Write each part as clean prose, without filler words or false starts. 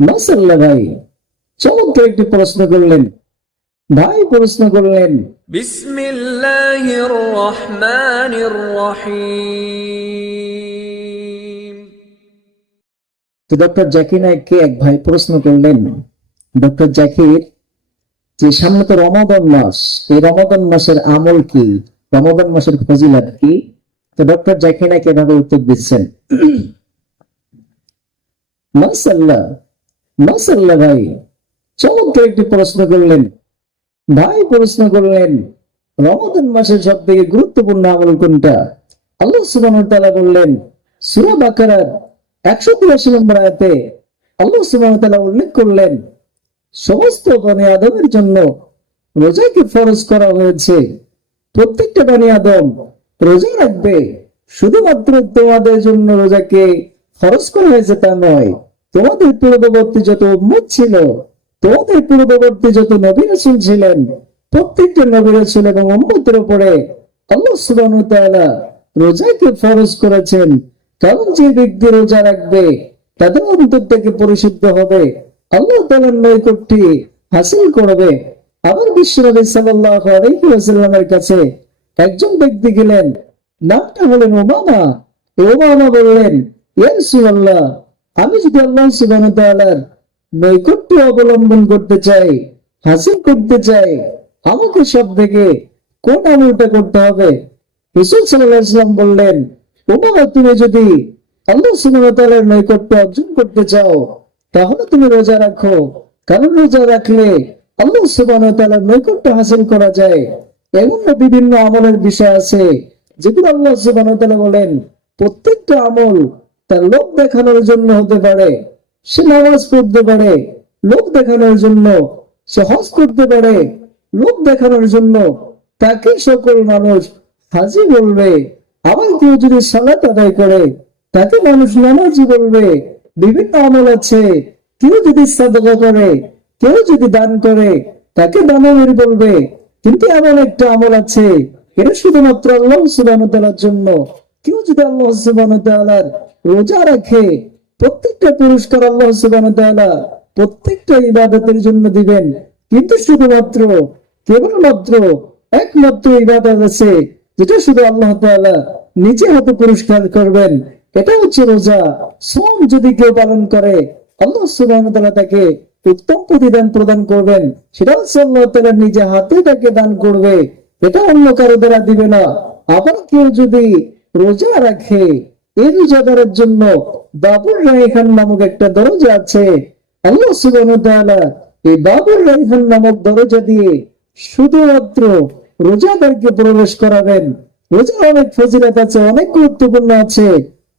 মাশাআল্লাহ ভাই, চমৎকার একটি প্রশ্ন করলেন। ভাই প্রশ্ন করলেন, বিসমিল্লাহির রহমানির রহিম। তো ডক্টর জাকির নায়েককে এক ভাই প্রশ্ন করলেন, ডক্টর জাকির, যে সামনে তো রমাদান মাস, এই রমাদান মাসের আমল কি, রমাদান মাসের ফজিলত কি? তো ডক্টর জাকির নায়েক এভাবে উত্তর দিচ্ছেন, মাশাআল্লাহ মাশাআল্লাহ ভাই, চমৎকার একটি প্রশ্ন করলেন। ভাই প্রশ্ন করলেন, রমাদান মাসের সব থেকে গুরুত্বপূর্ণ আমল কোনটা? আল্লাহ সুবহানাহু ওয়া তাআলা বললেন সূরা বাকারার 183 নম্বর আয়াতে আল্লাহ সুবহানাহু ওয়া তাআলা উল্লেখ করলেন, সমস্ত বনি আদমের জন্য রোজাকে ফরজ করা হয়েছে। প্রত্যেকটা বনি আদম রোজা রাখবে। শুধুমাত্র তোমাদের জন্য রোজাকে ফরজ করা হয়েছে তা নয়, তোমাদের পূর্ববর্তী যত উম্মত ছিল, তোমাদের পূর্ববর্তী যত নবী রাসূল ছিলেন, প্রত্যেকটা নবী রাসূল এবং উম্মতের উপরে আল্লাহ সুবহানাহু ওয়া তাআলা রোজাকে ফরজ করেছেন। কারণ যে ব্যক্তি রোজা রাখবে তাদের অন্তর থেকে পরিশুদ্ধ হবে, আল্লাহ তাআলার নৈকট্য হাসিল করবে। আবার বিশ্বনবী সাল্লাল্লাহু আলাইহি ওয়াসাল্লামের কাছে একজন ব্যক্তি গেলেন, নামটা হলেন উমামা। উমামা বললেন, ইয়া রাসূলুল্লাহ, আমি যদি আল্লাহ সুবহানাহু ওয়া তাআলার নৈকট্য অবলম্বন করতে চাই, হাসিল করতে চাই, আমাকে সব থেকে কোন আমলটা করতে হবে? রাসূল সাল্লাল্লাহু আলাইহি ওয়াসাল্লাম বললেন, উমামা, তুমি যদি আল্লাহ সুবহানাহু ওয়া তাআলার নৈকট্য অর্জন করতে চাও তাহলে তুমি রোজা রাখো। কারণ রোজা রাখলে আল্লাহ সুবহানাহু ওয়া তাআলার নৈকট্য হাসিল করা যায়। এমন বিভিন্ন আমলের বিষয় আছে যেগুলো আল্লাহ সুবহানাহু ওয়া তাআলা বলেন প্রত্যেকটা আমল তার লোক দেখানোর জন্য হতে পারে। সে নামাজ পড়তে পারে লোক দেখানোর জন্য, সে হজ করতে পারে লোক দেখানোর জন্য, তাকে সকল মানুষ হাজী বলবে। আবার কেউ যদি সালাত আদায় করে তাকে মানুষ নামাজি বলবে। বিভিন্ন আমল আছে, কেউ যদি সাদকা করে, কেউ যদি দান করে তাকে দানবীর বলবে। কিন্তু এমন একটা আমল আছে, এটা শুধুমাত্র আল্লাহ সুবহানাহু ওয়া তাআলার জন্য। কেউ যদি আল্লাহ সুবহানাহু ওয়া তাআলার রোজা রাখে, প্রত্যেকটা পুরস্কার আল্লাহ সুবহানাহু ওয়া তাআলা প্রত্যেকটা ইবাদতের জন্য দিবেন। কিন্তু শুধুমাত্র, কেবলমাত্র, একমাত্র ইবাদত আছে যেটা শুধু আল্লাহ তাআলা নিজে হাতে পুরস্কার করবেন, এটা হচ্ছে রোজা। শ্রম যদি কেউ পালন করে আল্লাহ সুবহানাহু ওয়া তাআলা তাকে উত্তম প্রতিদান প্রদান করবেন। সেটা হচ্ছে আল্লাহ তাআলা নিজে হাতে তাকে দান করবে, এটা অন্য কারো দ্বারা দিবে না। আবার কেউ যদি রোজা রাখে, এই রোজাদারের জন্য বাবুর রায়হান নামক একটা দরজা আছে। আল্লাহ সুবহানাহু ওয়া তাআলা এই বাবুর রায়হান নামক দরজা দিয়ে শুধুমাত্র রোজাদারকে প্রবেশ করাবেন। রোজার অনেক ফজিলত আছে, অনেক গুরুত্বপূর্ণ আছে।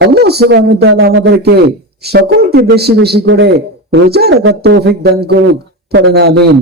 আল্লাহ সুবহানাহু ওয়া তাআলা আমাদেরকে সকলকে বেশি বেশি করে রোজা রাখার তৌফিক দান করুক। পড়েন আমিন।